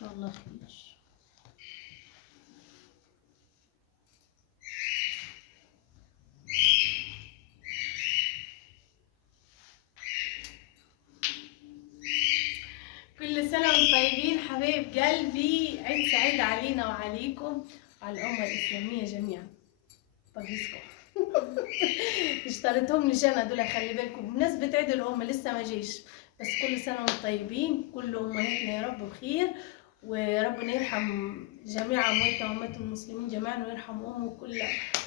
شاء الله خير. كل سنة وانتم طيبين حبايب قلبي، عيد سعيد علينا وعليكم وعلى الأمة الإسلامية جميعا. طقيسكم اشتريتهم لي انا دول، خلي بالكم بمناسبة عيد الأم لسه ما جيش، بس كل سنة وانتم طيبين، كل أمهاتنا يا رب بخير، وربنا يرحم جميع أمواتنا وأموات المسلمين جميعا، ويرحم وكل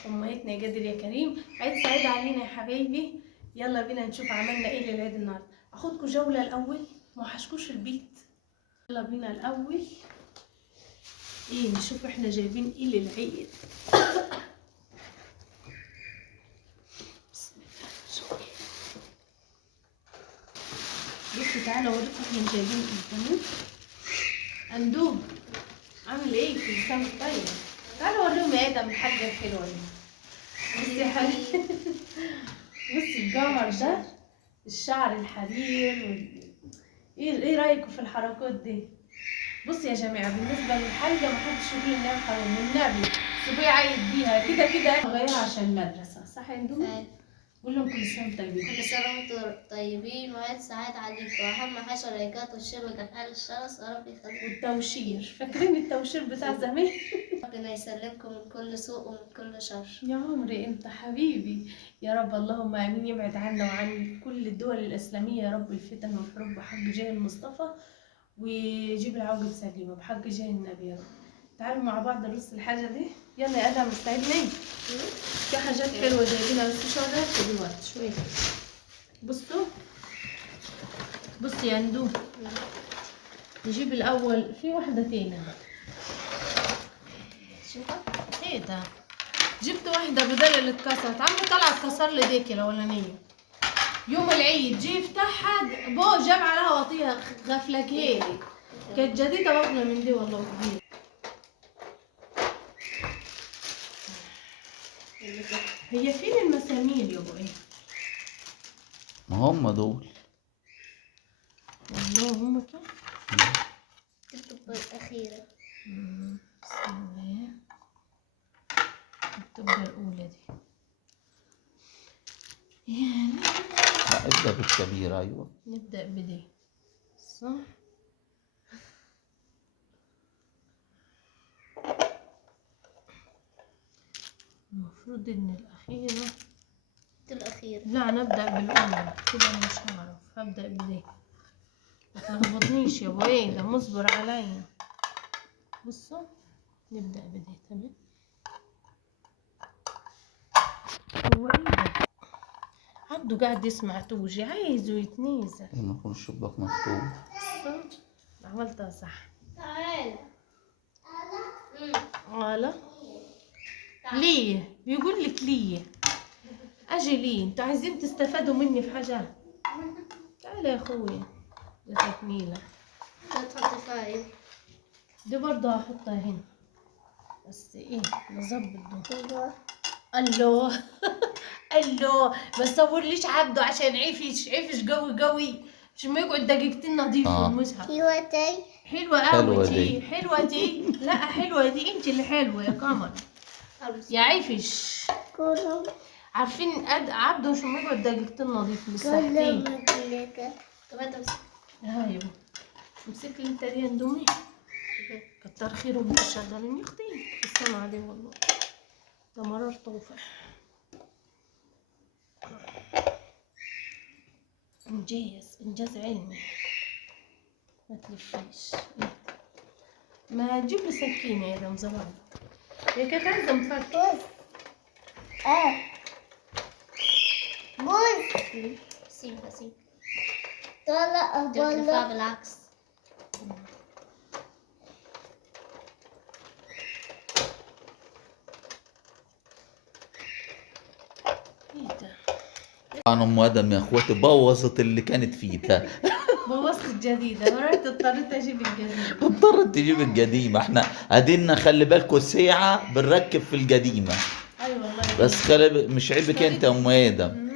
أمهاتنا يا قادر يا كريم. عيد سعيد علينا يا حبايبي. يلا بينا نشوف عملنا ايه للعيد النهارده. اخدكم جولة الأول، ما وحشكوش البيت. يلا بينا الأول ايه نشوف احنا جايبين ايه للعيد. بسم الله. بصوا تعالى اوريكم احنا جايبين ايه. تمام اندوب عامل ايه؟ كل سنه طيب. تعالوا اوريهم يا ادم الحاجه الحلوه دي. بصي يا حبيبي بصي القمر ده، الشعر الحرير ايه رايكم في الحركات دي؟ بصي يا جماعه، بالنسبه للحلقه ما حدش يقول انها حرام، والنبي سيبوه يعيد بيها كده كده غيرها عشان المدرسه، صح يا اندومي؟ قول لهم كل سنه طيبين. كل سنة وانتم طيبين وعيد سعيد عليكم، وأهم حاجة اللايكات والشير وتفعيل الجرس، يا رب يخليكم. والتوشير، فاكرين التوشير بتاع زمان؟ ربنا يسلمكم من كل سوء ومن كل شر. يا عمري انت حبيبي يا رب، اللهم امين. يبعد عنا وعن كل الدول الاسلاميه يا رب الفتن والحروب بحق جاه المصطفى، ويجيب العوجة سليمه بحق جاه النبي يا رب. تعالوا مع بعض نرص الحاجه دي. يلا يا ادم استعدني، في حاجات حلوه جايبينها بس مش هوريها دلوقتي شويه. بصوا بصي يا ندو، نجيب الاول في واحده تاني. شوفها. ايه ده؟ جبت واحدة بدل اللي اتكسرت. عمي طلع اتكسر لي ديك الأولانية يوم العيد، جه يفتحها بو جاب عليها وطيها غفلة كيري، كانت جديدة وابنة من دي والله كبيرة. هي فين المسامير يا ابو ايه؟ ما هم دول والله هم كده. الطبة الأخيرة. بسم الله. الطبة الأولى دي يعني. لا ابدأ بالكبير. أيوة نبدأ بدي صح. المفروض ان الأخيرة لا نبدأ بالأولى كده، مش هعرف. هبدأ بدي، ما تلخبطنيش يا ابو ايه ده، مصبر عليا. بصوا نبدأ بدي. تمام. هو ايه ده؟ عبده قاعد يسمع توجي، عايزه يتنيزل. لما يكون الشباك مفتوح. عملتها صح. تعال. على ليه بيقول لك ليه اجي ليه؟ انتوا عايزين تستفادوا مني في حاجه؟ تعالى يا اخويا. ده تكميله. لا تحط فيها ايه؟ دي برضه هحطها هنا، بس ايه نظبط ده. الله الله، ما تصورليش عبده عشان عفش قوي قوي، عشان ما يقعد دقيقتين نظيف والمصحف. حلوة دي. حلوه قوي دي، حلوه دي. لا حلوه دي، انت اللي حلوه يا قمر يا عفش. كلهم. عارفين عبده عشان ما يقعد دقيقتين نظيف مش ساعتين. طب انت امسك. ايوه امسك لي انت دي يا اندومي. كتر خيرهم انتوا شغالين يا اختي، تسلم عليه والله، ده مرار طوفة. انجاز علمي. ما تلفيش. ما تجيب لي سكينة يا دم زمان، هي كانت عايزة مفك. موز. سيبها. طلع تلفها بالعكس. ايه ده؟ أنا أم آدم يا أخواتي بوظت اللي كانت فيها. بوظت الجديدة ورحت اضطريت اجيب الجديدة. اضطرت تجيب القديمة. احنا قاعدين خلي بالكوا ساعة بنركب في القديمة. ايوه والله. بس مش عيبك انت يا ام آدم،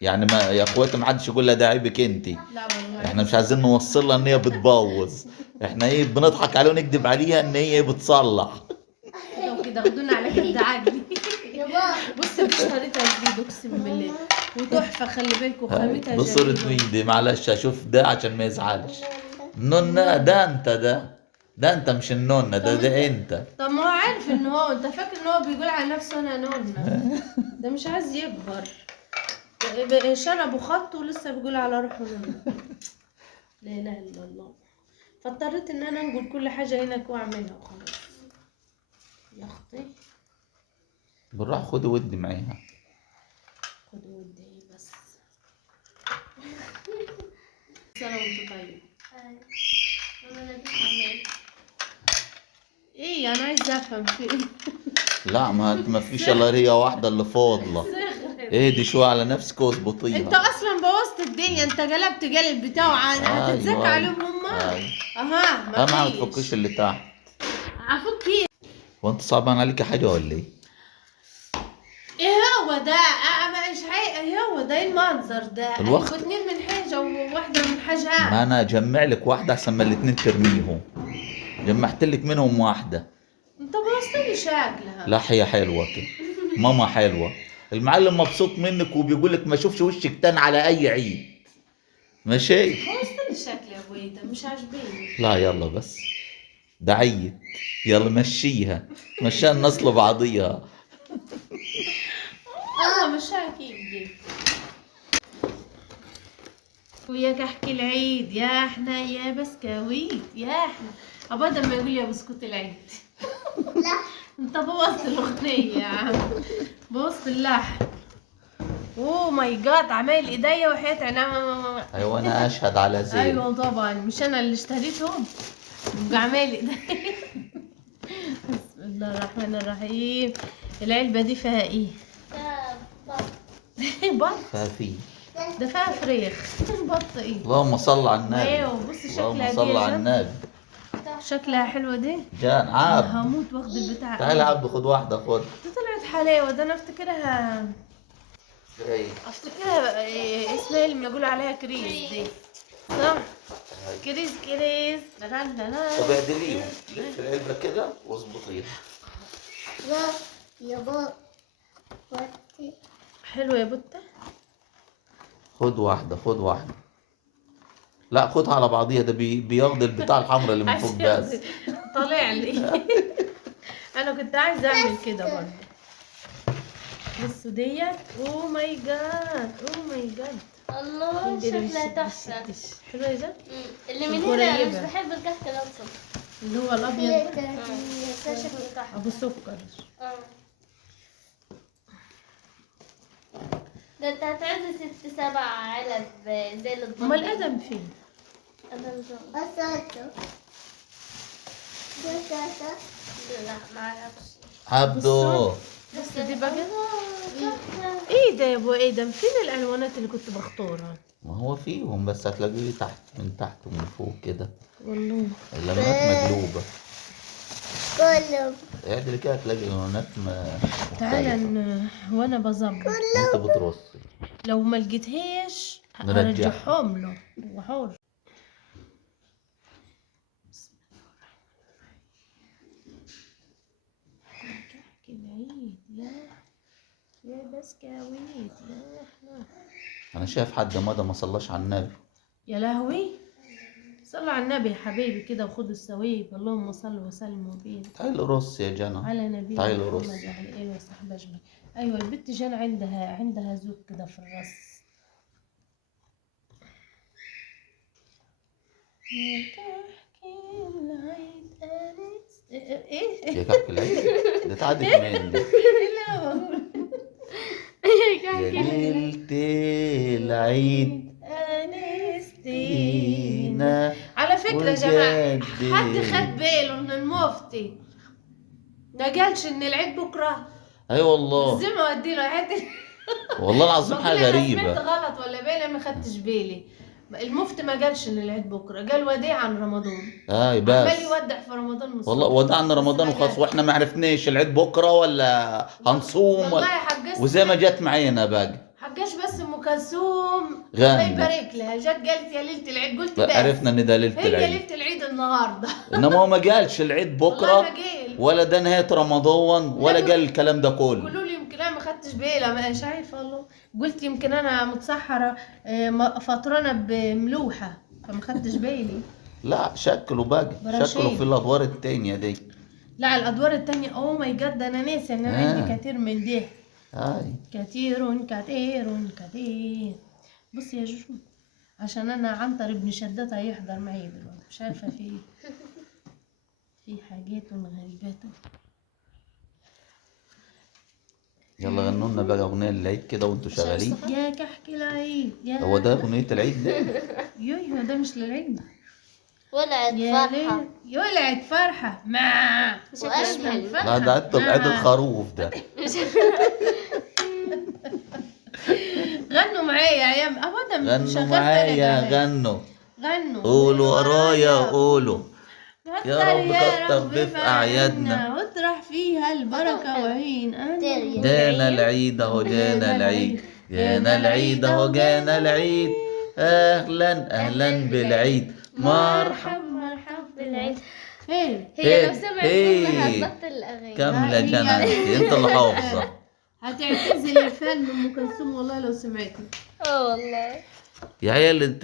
يعني ما يا اخواتي ما حدش يقول لها ده عيبك انت. لا والله احنا مش عايزين نوصلها ان هي بتبوظ. احنا ايه بنضحك عليه ونكذب عليها ان هي بتصلح. لو كده خدونا على كده عادي. يابا بص مش طريقتها جديد اقسم بالله، وتحفه خلي بالكوا خامتها بصورة جميله. مين دي؟ معلش اشوف ده عشان ما يزعلش. نونا ده انت ده انت مش النونة ده انت. طب ما هو عارف ان هو، انت فاكر ان هو بيقول على نفسه انا نونا؟ ده مش عايز يكبر، شنبه خط ولسه بيقول على روحه نونا. لا اله الا الله. فاضطريت ان انا انقل كل حاجه هناك واعملها وخلاص. يا اختي بالراحة خد ودي معاها. خد ودي بس. سنه وانت طيب. انا لابس عمال. ايه انا عايزه افهم في ايه. لا ما فيش الا هي واحدة اللي فاضلة. اهدي شوية على نفسك واظبطيها. انت اصلا بوظت الدنيا، انت قلبت قلب بتاعه هتتزكى أيوة. عليهم هما. أيوة. اها انا ما مفيش. تفكش اللي تحت. عفوك كيف. وانت صعبان عليك حاجة ولا ايه؟ ايه هو ده؟ مش ايه هو ده؟ ايه المنظر ده؟ الوقت. أيوة، اتنين من حاجه وواحده من حاجه. ما انا اجمع لك واحدة احسن ما الاتنين ترميهم. جمعت لك منهم واحدة. انت بوظت لي شكلها. لا هي حلوة كده. ماما حلوة. المعلم مبسوط منك وبيقول لك ما اشوفش وشك تاني على اي عيد. ماشي. بوظت لي شكلي يا ابوي، ده مش عاجبني. لا يلا بس. ده عيد. يلا مشيها. مشيها الناس لبعضيها. مش اكيد دي. وياك احكي العيد يا احنا يا بسكويت يا احنا. ابدا ما يقول يا بسكوت العيد. لا انت بوظت الاغنيه يا عم، بوظت اللحن. اوه ماي جاد، عمايل ايديا وحياة عينيا. ايوه انا اشهد على ذلك. ايوه طبعا مش انا اللي اشتريتهم، يبقى عمايل ايديا. بسم الله الرحمن الرحيم. العلبه دي فيها ايه؟ بط. ففي. ده فيها فريخ. بط ايه؟ اللهم صل على النبي. ايوه بص شكلها اللهم دي صل يا على جد. النبي. شكلها حلوه دي. جان أنا عبد. هموت واخد البتاع. تعال عبد خد واحدة خد. دي طلعت حلاوه، ده انا افتكرها اسمها اللي بيقولوا عليها كريز دي، صح؟ كريز كريز. لا لا لا. طب اعدليهم. لف العلبة كده واظبطيها. يابا حلوه يا بطه. خد واحدة خد واحدة. لا خدها على بعضيها، ده بياخد البتاع الحمراء اللي من فوق بس. طالع لي. انا كنت عايزه اعمل كده برضه. بصوا ديت. اوه ماي جاد اوه ماي جاد. الله شكلها تحفة. حلوه يا جد. اللي من هنا أنا مش بحب الكحك الأبيض. اللي هو الابيض ده بس ده شكله تحفة. ابو سكر. ده انت هتعوز 6-7 علب زي اللي امال الادم فين؟ لا معرفش. عبدو. بص دي بقى. ايه ده يا ابو ادم؟ فين الالوانات اللي كنت بختارها؟ ما هو فيهم بس هتلاقيه تحت من تحت ومن فوق كده. والله اللونات مقلوبة. كله اعدل كده هتلاقي اللونات تعالى مختلفة. وانا بظبط. انت بترصي. لو ما لقيتهاش نرجعها. هرجعهم له، هو حر. كحك العيد يا بسكويت يا احنا. انا شايف حد مضى ما صلاش على النبي. يا لهوي، صلوا على النبي يا حبيبي كده وخدوا الثواب. اللهم صل وسلم وبارك تعالي رص يا جنى. على نبينا تعالي محمد رص. وعلى اله وصحبه اجمعين. ايوه البت جان عندها ذوق كده في الرص. يا كحك العيد أنس. ايه يا كحك العيد. ده تعدي كمان دي. اللي انا بقول. يا ليلة العيد أنستينا. على فكرة يا جماعة، حد خد باله ان المفتي ما قالش ان العيد بكرة؟ اي والله. زي ما ودي له عيد. والله العظيم حاجة سمعت غريبة. غلط ولا بالي؟ ما خدتش بالي. المفتي ما قالش ان العيد بكرة، قال وديع عن رمضان. اي عمال بس. يودع في رمضان من والله الصبح. ودعنا بس رمضان ما وخلاص قالش. واحنا ما عرفناش العيد بكره ولا هنصوم والله يا حاج وزي ما جت معانا بقى. حكاش بس ام كلثوم غنت. الله يبارك لها جت قالت يا ليله العيد، قلت بس عرفنا ان ده ليله هي العيد، ليله العيد النهارده. انما هو ما قالش العيد والله بكره ما قال. ولا ده نهايه رمضان ولا قال الكلام ده كله. قولوا لي يمكن انا ما خدتش بالي، مش عارفه والله. قلت يمكن انا متسحره فطرانه بملوحه فما خدتش بالي. لا شكله بقى، شكله في الادوار التانية دي. لا الادوار التانية اوه ماي جاد، انا ناسي ان انا عندي كتير من ده. هاي كتير كتير كتير. بص يا جوجو، عشان انا عنتر ابن شداد هيحضر معي دلوقتي، مش عارفه في حاجات غريبات. يلا غنوا لنا بقى اغنيه للعيد كده وانتوا شغالين. يا كحك العيد يا هو ده اغنيه العيد ده؟ يويو ده مش للعيد. ولعت فرحة ولعت فرحة ما وأشمل. لا ده عيد الخروف ده. غنوا معايا يا ايام اهو ده غنوا معايا غنوا، قولوا ورايا قولوا، يا رب كتر في اعيادنا واطرح فيها البركة وعين جانا العيد اهو جانا العيد، جانا العيد اهو جانا العيد، اهلا اهلا بالعيد، مرحب مرحب بالعيد. هي لو سمعت منها هتبطل الأغاني كاملة جنى انت اللي حافظة. هتعتزل الفن من ام كلثوم والله لو سمعتني. والله يا عيال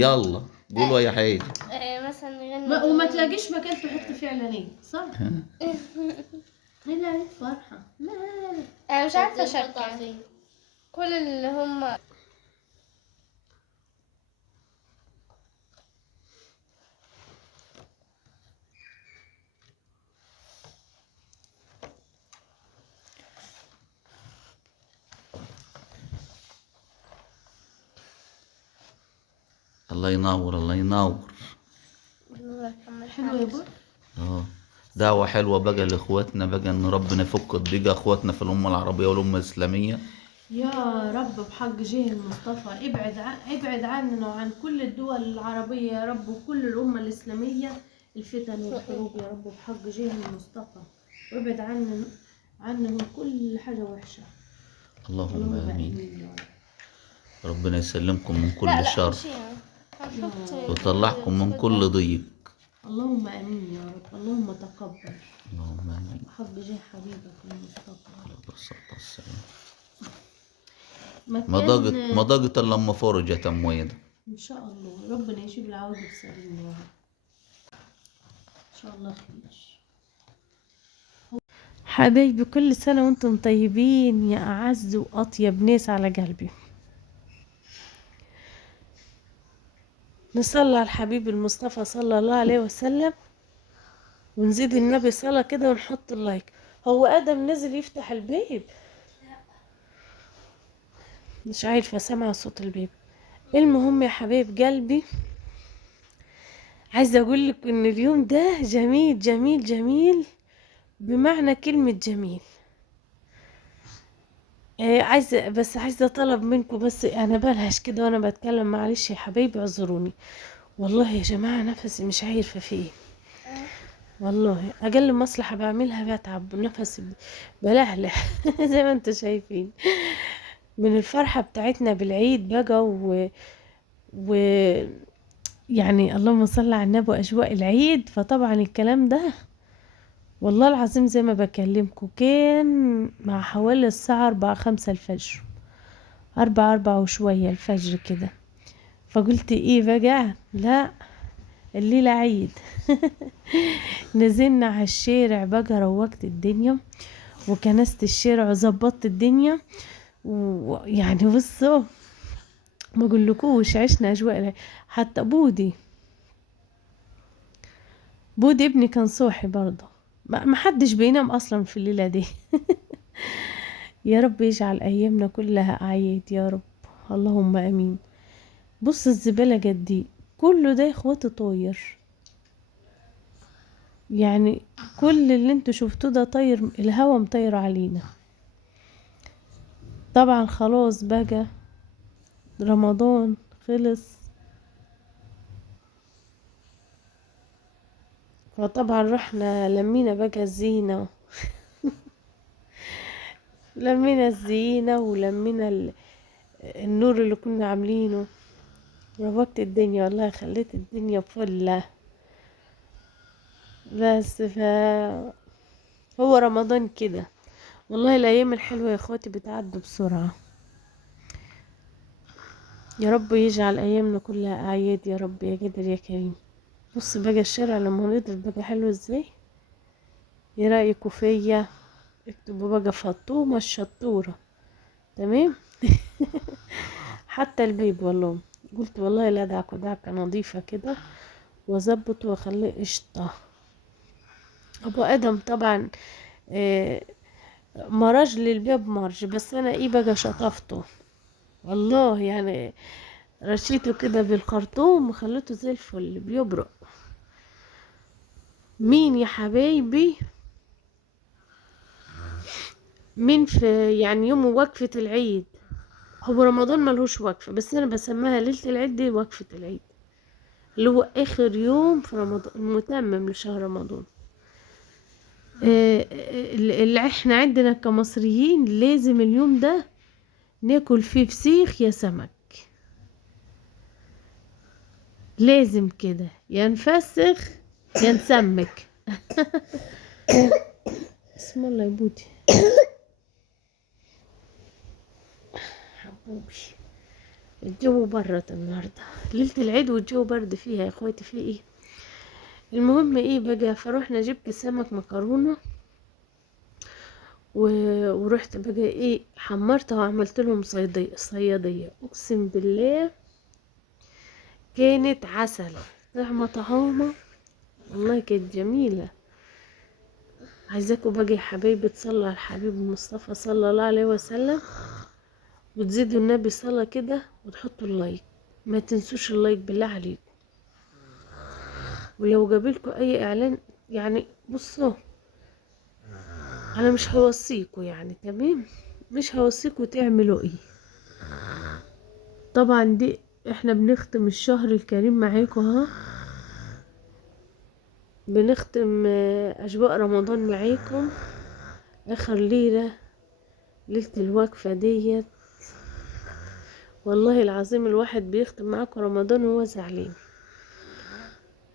يلا قولوا يا حاجة. مثلا نغني وما تلاقيش مكان تحط فيه اعلانات صح؟ هلا فرحة لا أنا مش عارفة أشجع كل اللي هم الله ينور الله ينور. حلوة يا بابا. دعوة حلوة بقى لاخواتنا بقى ان ربنا يفك الضيقة اخواتنا في الامة العربية والامة الاسلامية. يا رب بحق جه المصطفى ابعد عننا وعن كل الدول العربية يا رب وكل الأمة الإسلامية الفتن والحروب يا رب بحق جه المصطفى، وابعد عنهم كل حاجة وحشة. اللهم آمين. ربنا يسلمكم من كل شر ويطلعكم من كل ضيق. اللهم آمين يا رب. اللهم تقبل. اللهم آمين. بحق جه حبيبك المصطفى عليه الصلاة والسلام. ما ضاقت الا لما فرجت امويده. ان شاء الله ربنا يجيب العوده بسليم يا رب ان شاء الله خير. حبايبي كل سنه وانتم طيبين يا اعز واطيب ناس على قلبي. نصلي على الحبيب المصطفى صلى الله عليه وسلم ونزيد النبي صلاه كده ونحط اللايك. هو ادم نزل يفتح الباب؟ مش عارفة سامعة صوت البيبي. المهم يا حبايب قلبي، عايزة اقول لك ان اليوم ده جميل جميل جميل بمعنى كلمة جميل. عايزة طلب منكم، بس انا بلهش كده وانا بتكلم، معلش يا حبايبي اعذروني والله يا جماعة نفسي مش عارفة فيه والله. اقل مصلحة بعملها بتعب نفسي بلهلح زي ما انتوا شايفين من الفرحة بتاعتنا بالعيد بقى يعني اللهم صل على النبي واجواء العيد. فطبعا الكلام ده والله العظيم زي ما بكلمكم كان مع حوالي الساعة 4-5 الفجر، 4 وشوية الفجر كده. فقلت ايه بقى، لا الليلة عيد نزلنا على الشارع بقى، روقت الدنيا وكنست الشارع وظبطت الدنيا. ويعني بصوا ما اقولكوش عشنا اجواء. حتى بودي ابني كان صاحي برضه، ما حدش بينام اصلا في الليله دي يا رب يجعل ايامنا كلها اعياد يا رب اللهم امين. بص الزباله قد كله ده يا اخواتي طاير، يعني كل اللي انتوا شفتوه ده طاير، الهوا مطير علينا. طبعا خلاص بقى رمضان خلص، فطبعا رحنا لمينا بقى الزينة لمينا الزينة ولمينا النور اللي كنا عاملينه، روقت الدنيا والله، خليت الدنيا فلة. بس هو رمضان كده والله، الايام الحلوة يا اخواتي بتعدي بسرعة. يا رب يجعل ايامنا كلها اعياد يا رب، يا قادر يا كريم. بص بقى الشارع لما نضرب بقى حلو ازاي. ايه رايكوا فيا؟ اكتبوا بقى فاطمة الشطورة. تمام. حتى البيب والله قلت والله لا دعك ودعك نظيفة كده، واظبط واخليه قشطة. ابو ادم طبعا آه، مرج للباب مرج، بس انا ايه بقى شطفته والله يعني، رشيته كده بالخرطوم وخليته زي الفل بيبرق. مين يا حبايبي؟ مين في يعني يوم وقفة العيد؟ هو رمضان ملهوش وقفة، بس انا بسميها ليلة العيد دي وقفة العيد، اللي هو اخر يوم في رمضان المتمم لشهر رمضان. اللي احنا عندنا كمصريين لازم اليوم ده ناكل فيه فسيخ يا سمك، لازم كده، يا نفسخ يا نسمك. اسم الله يا بودي حبوبي. الجو برد النهارده ليلة العيد والجو برد فيها يا اخواتي، في ايه؟ المهم ايه بقى، فروحنا جبت سمك مكرونة ورحت بقى ايه حمرتها وعملت لهم صيادية، اقسم بالله كانت عسل، طعمة طعامة والله كانت جميلة. عايزاكم بقى يا حبايبي تصلوا على الحبيب المصطفى صلى الله عليه وسلم، وتزيدوا النبي صلاة كده، وتحطوا اللايك، ما تنسوش اللايك بالله عليكم. ولو جابلكوا اي اعلان يعني بصوا، انا مش هوصيكوا يعني تمام، مش هوصيكوا تعملوا ايه. طبعا دي احنا بنختم الشهر الكريم معاكم ها، بنختم اجواء رمضان معاكم، اخر ليلة، ليلة الوقفة ديت. والله العظيم الواحد بيختم معاكم رمضان وهو زعلان.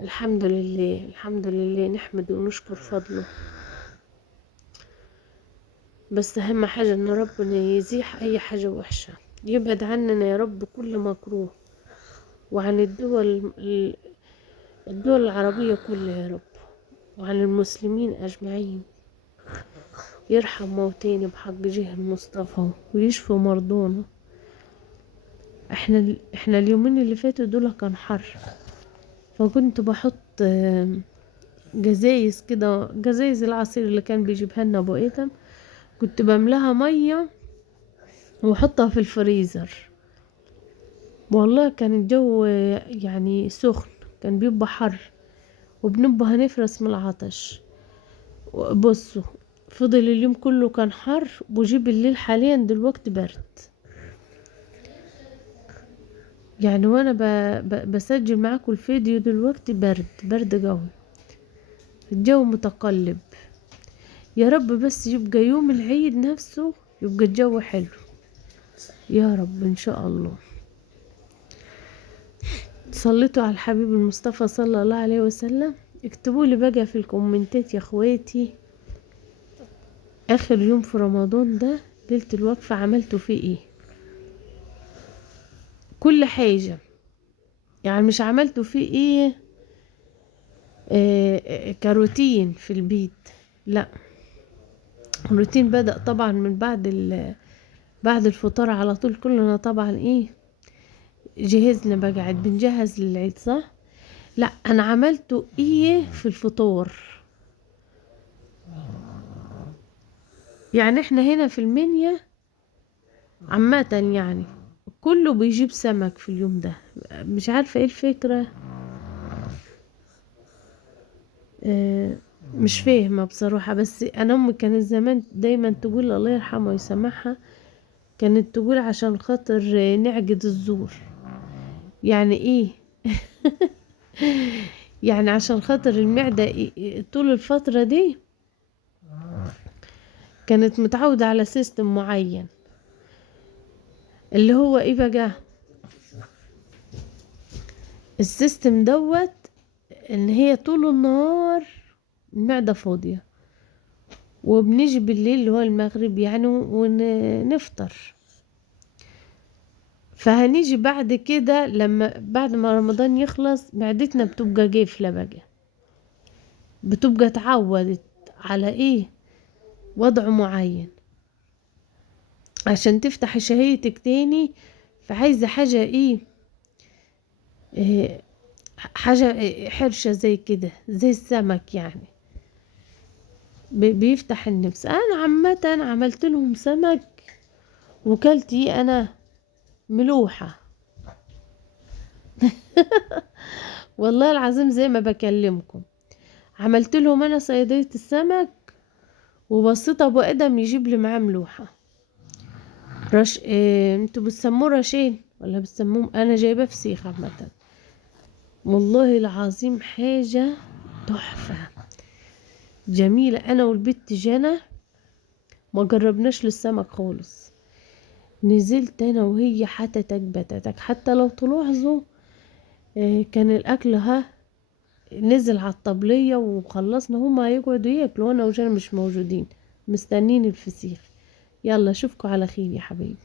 الحمد لله الحمد لله، نحمد ونشكر فضله. بس اهم حاجة ان ربنا يزيح اي حاجة وحشة، يبعد عننا يا رب كل مكروه، وعن الدول العربية كلها يا رب، وعن المسلمين اجمعين. يرحم موتينا بحق جه المصطفى، ويشفي مرضانا. احنا اليومين اللي فاتوا دول كان حر، فكنت بحط جزايز كده، جزايز العصير اللي كان بيجيبها لنا ابو ايتم، كنت بملاها ميه واحطها في الفريزر. والله كان الجو يعني سخن، كان بيبقى حر وبنبقى هنفرس من العطش. بصوا فضل اليوم كله كان حر، وجيب الليل حاليا دلوقتي برد. يعني وانا بسجل معاكم الفيديو دلوقتي برد قوي، الجو متقلب. يا رب بس يبقى يوم العيد نفسه يبقى الجو حلو يا رب ان شاء الله. صليتوا على الحبيب المصطفى صلى الله عليه وسلم. اكتبوا لي بقى في الكومنتات يا اخواتي، اخر يوم في رمضان ده ليلة الوقفة عملتوا فيه ايه؟ كل حاجة يعني، مش عملتوا فيه ايه كروتين في البيت، لا. الروتين بدأ طبعا من بعد الفطار على طول، كلنا طبعا ايه جهزنا بقى، قاعد بنجهز للعيد صح. لا انا عملته ايه في الفطور. يعني احنا هنا في المنيا عامة يعني كله بيجيب سمك في اليوم ده، مش عارفة ايه الفكرة. اه مش فاهمة بصراحة. بس انا امي كانت زمان دايما تقول الله يرحمها ويسامحها، كانت تقول عشان خاطر نعقد الزور. يعني ايه؟ يعني عشان خاطر المعدة طول الفترة دي كانت متعودة على سيستم معين. اللي هو ايه بقى، السيستم دوت، ان هي طول النهار المعدة فاضية، وبنيجي بالليل اللي هو المغرب يعني ونفطر. فهنيجي بعد كده لما بعد ما رمضان يخلص معدتنا بتبقى جافلة بقى، بتبقى اتعودت على ايه، وضع معين، عشان تفتح شهيتك تاني فعايزة حاجة إيه حاجة حرشة زي كده، زي السمك يعني، بيفتح النفس. انا عامة عملت لهم سمك وكلت انا ملوحة والله العظيم زي ما بكلمكم، عملت لهم انا صيادية السمك، وبصيت ابو ادم يجيب لي معاه ملوحة انتوا بتسموه رشين ولا بتسموه، انا جايبه فسيخ عامة. والله العظيم حاجة تحفة جميلة. انا والبت جنى ما جربناش للسمك خالص، نزلت انا وهي حتتك بتتك. حتى لو تلاحظوا كان الاكل نزل على الطبلية وخلصنا، هما هيقعدوا ياكلوا وانا وجنى مش موجودين مستنين الفسيخ. يلا اشوفكم على خير يا حبايبي.